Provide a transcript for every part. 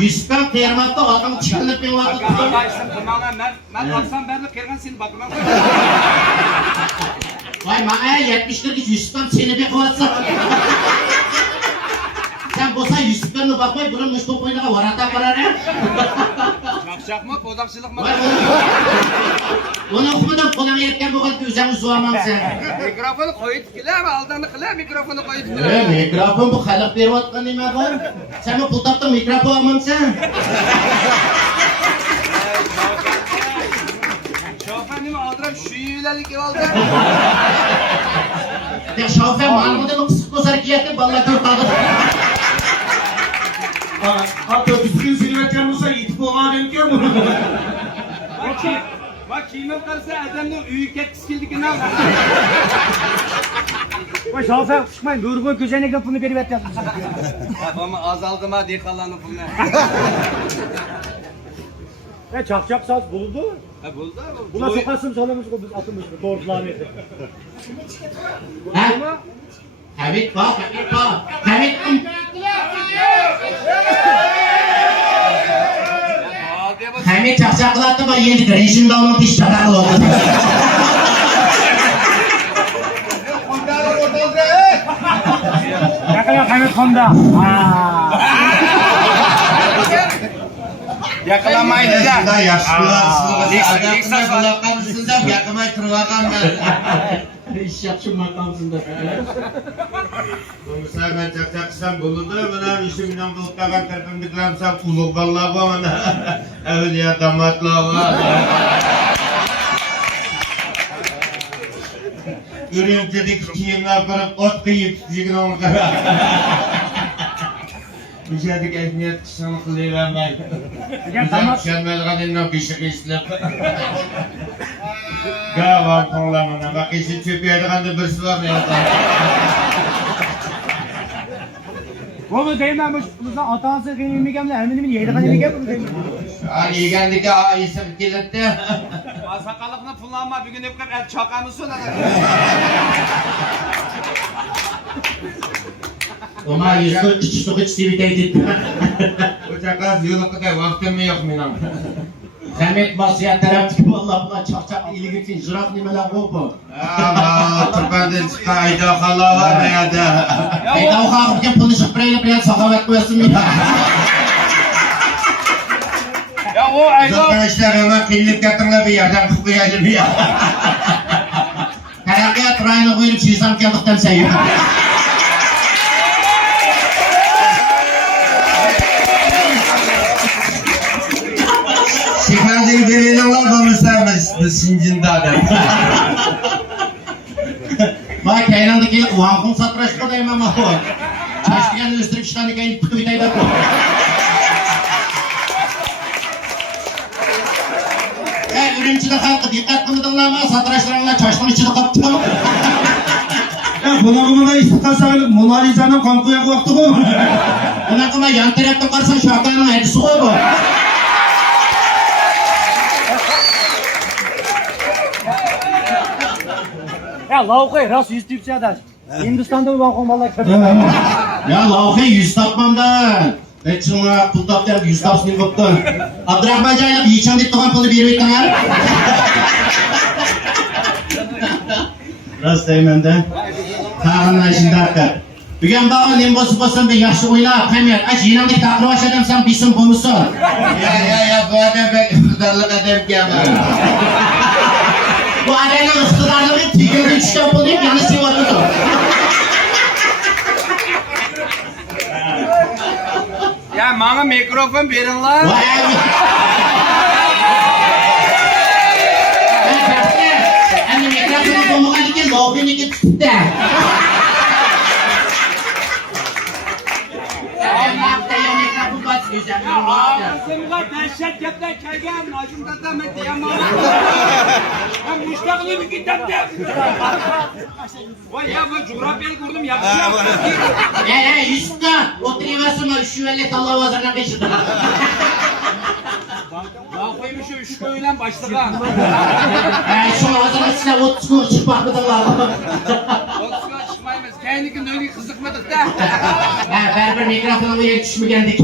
Yusuf'tan termatda atın çıkılıp ben Bak vadı. arkadaşlar bunlarla ben alsam ben de kervan seni bakmam. Vay bana 70'tir ki Yusuf'tan seni bir kıvatsa. Sen bosa Yusuf'tan bakmayı bunun müştü koyuna varata karar ya. Çakçak mı? Kodakçılık mı? Vay onu okumadan kolana yerken bu kadar üzerine suamam sen. Mikrofonu koyup kile mi? Aldanı kile mikrofonu koyup kile. Mikrofon bu halak bir vatkan değil mi var? Sen bu pultapta mikrofon almam sen. Şoförünü aldıram şu yülelik aldı. Ya şoför malımda mı kısık bozar ki yattı vallahi kurtardı. Hatta düzgün silüetler olsa yitip oğlan önken bunu. Bak kimin karısı adamın üyü ketkisi geldi ki ne yapar? Vay şoför çıkmayın. Durgun köşene kapını bir vet yapmış. Ama azaldım ha diye kalanı bunlar. Ya çakçak saz buldu. Ha buldu mu? Buna sokarsın sonumuz biz atılmış mı? Doğrultulanıydı. Ha? Hamit bak, Hamit bak. Hamit Hamit çakçaklattı bak yedik. Rejimde onun piş çakaklı oldu. Yakala Hamit Honda. Yakalamayın da. Yaşlılar, yaşlılar. Liksas var. Kulaklarısınız da yakımay turvakan ben. İş yapçım makamsında. Komiser ben çakçaksan bulundu. Bana işimden bulutakan tarafındıklarım sen kuluklarla bana. Evliya damatla var. Ürüntüdeki kiyimler kırıp ot kıyıp zikir onu kadar. Müşahdik etniyet kısmını kılıyla ben. Güzel müşahmel kadınla pişik islip. Gavan konularına bak işi çöpüye de bir sıva mı yapar? Bu değmemiş. Bundan atansı kıyımı gemle eminim yedi kanı gem bunu değil. Ali geldi ki isim kirletti. Sakallıkla pullanma bir gün hep et çakanı söyle. Oma yüzü küçük küçük siviteydi. Bu çakaz yolu kadar vaktim mi yok benim? Hamit basıya taraf çıkıp Allah buna çakçak iyilik için jıraf nimeler kopu. Ama tırpandan çıkayda hala var ya da. Eyda o kalkıp bunu şıprayla biraz sakavet koyasın mı? Ya o ayda Arkadaşlar hemen pillik yatırla bir yerden kukuyacı bir yer. Terakiyat rayına koyup çizsem kellikten seyiyor. Şifacı birinin var komisermiş sincinde adam. Vay kaynandaki uankun satraşma da imam ahı. Çeştigen üstürük işlerini kayın tıkı bitayda bu. Ürümçide halkı dikkat kılıdınlar mı? Satraşlarınla çeştin içinde kaptı. Bunu da istikarsak Mona Lisa'nın konkuya koktu bu. Buna kuma yan tarafta karsan şarkının edisi koy bu. Ya lavukayı rast yüz tüpçü adaş. Hindistan'da mı bakon vallahi kötü. Ya lavukı yüz tapmamdan. Çınla pul taptı yüz tapsın koptu. Abdurrahman Cayla yiyeceğim deyip doğan pulu bir bekten ya. Rast değmenden. Tağınla şimdi hakkı. Bugün bağın limbosu bosun bir yaxşı oyna. Kamyer aç yinamdaki takribaş adam sen bilsin bulmuşsun. Ya bu adam ben ıktıdarlık adam ki ama. Bu adamın ıktıdarlığı tüyleri üçten bulayım yanı sivatı. ya bana mikrofon verin lan. Vay abi. Anne mikrofonu bulmadan iki lobin iki tuttu. Ağzımda dehşet yaptan kelgem, acımda da ben diyemem. Ben müştakilimi gittim. Vay ya bu coğrafyayı kurdum yapacağım. Üstüne oturuyorsun şu elle talla vazarına kaçırdı. Ya koymuş şu üç köyden başlığa. Şu vazarına size oturuyor çıkmak mı da var. Otsuğa çıkmayımız. Kendikin öyle kızıkmadık da. Berber mikrofonu yetişmeyendik.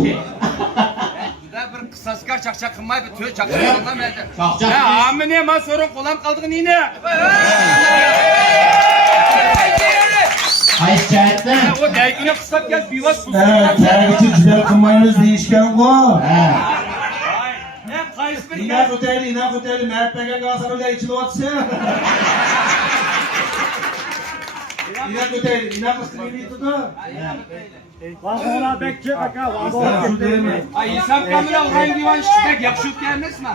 Çakçak çakçak kılmayı bir tüy çakçak kılmam ben. Çakçak Ya değil. amin ne ma sorun kolam kaldık nine. Qaysi jihatdan? O daykini kıslap gel bir vas He, tergichi juda qilmaymiz deyishgan-ku. Ha. Ne qaysi bir Ina ko'tayli, Mahatmaga qasamida ichilyapti. Ina ko'tayli, ina qilmaydi-ku. Vahona bekçi aka, vahona. Ay insan kamera orayı divan şişmek yakışık gelmez mi?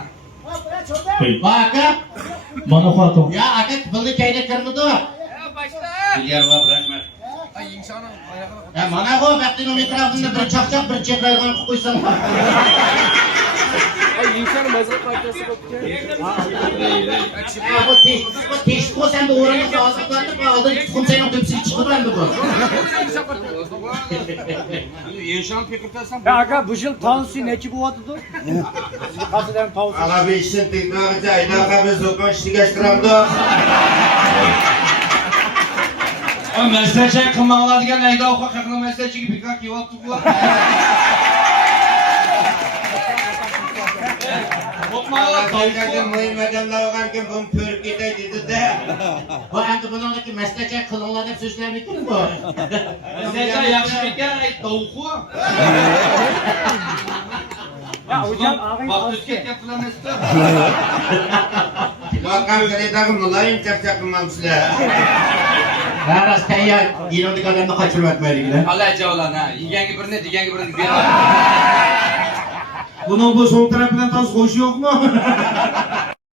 Bak aka. Mana xotin. Ya aka pulni kayda kirmidi. Ya başla. Digar va rahmat. Ay insanın ayağına. Ya mana bu vaqtning etrafında bir chaqchaq bir chekraygan qilib qo'ysam. Ay insanın mazhar partisi koptu. Bu teşvik olsan da o'rnini hozirlatib oldin tuxumchaning tepsiga chiqib endi bu. İnsan fikirtasan. Ya aka bu yıl tansi neçi bo'lyapti? Sizga qasidan tansi. Ana bir işin teknoloji aydaqa biz do'kon ishtigashtiramdi. O meslekçi kılmalar diye neydi o kakaklı meslekçi gibi kak yuvaptı bu. Kopmalar Kalkadan mühim adamlar olgan kim bunu pörüp gitay dedi de. Bu endi buningdagi maslahat qilinglar deb so'zlarmikin bu. Meslekçi yaxşı ekan ay tovuğu. Ya hocam ağayın Bak tansi. tüsket yapılamazdı. Bakan kredagi mulayim chaqchaq qilmamsizlar. Haras tayyor, yerindik odamni qochirib yotmayliklar. Allah cavlan ha. Yigengi birini digengi birini bir. Bunun bu sol tarafından tansi hoş yok mu?